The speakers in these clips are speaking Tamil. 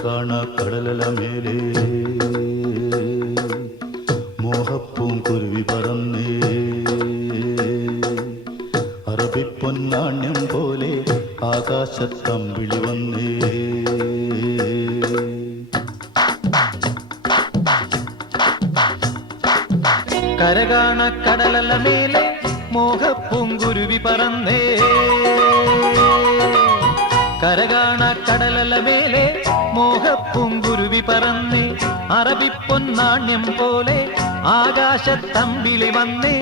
കാണ കടലമേലെ മോഹപ്പും കുരുവി പറന്നേ അറബി പൊന്നാണ്യം പോലെ ആകാശത്തം വിളിവന്നേ കരകാണ കടലമേലെ മോഹപ്പും കുരുവി പറന്നേ കരകാണ കടലമേലെ மோகப்பும் குருவி பறந்தே அரபி பொன் நாணியம் போலே ஆகாஷத்தம்பிலி வந்தே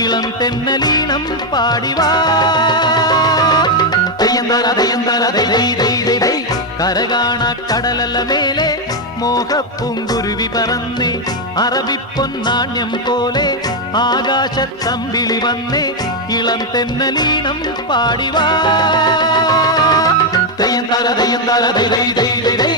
இளம் தென்னலீனம் பாடிவாந்தரதையந்தரதை கரகாண கடலல மேலே மோகப்பும் குருவி பறந்தே அரபி பொன் நாணியம் போலே ஆகாஷத்தம்பிலி வந்தே இளம் தென்னலீனம் பாடிவா தையந்தரதையந்தரதை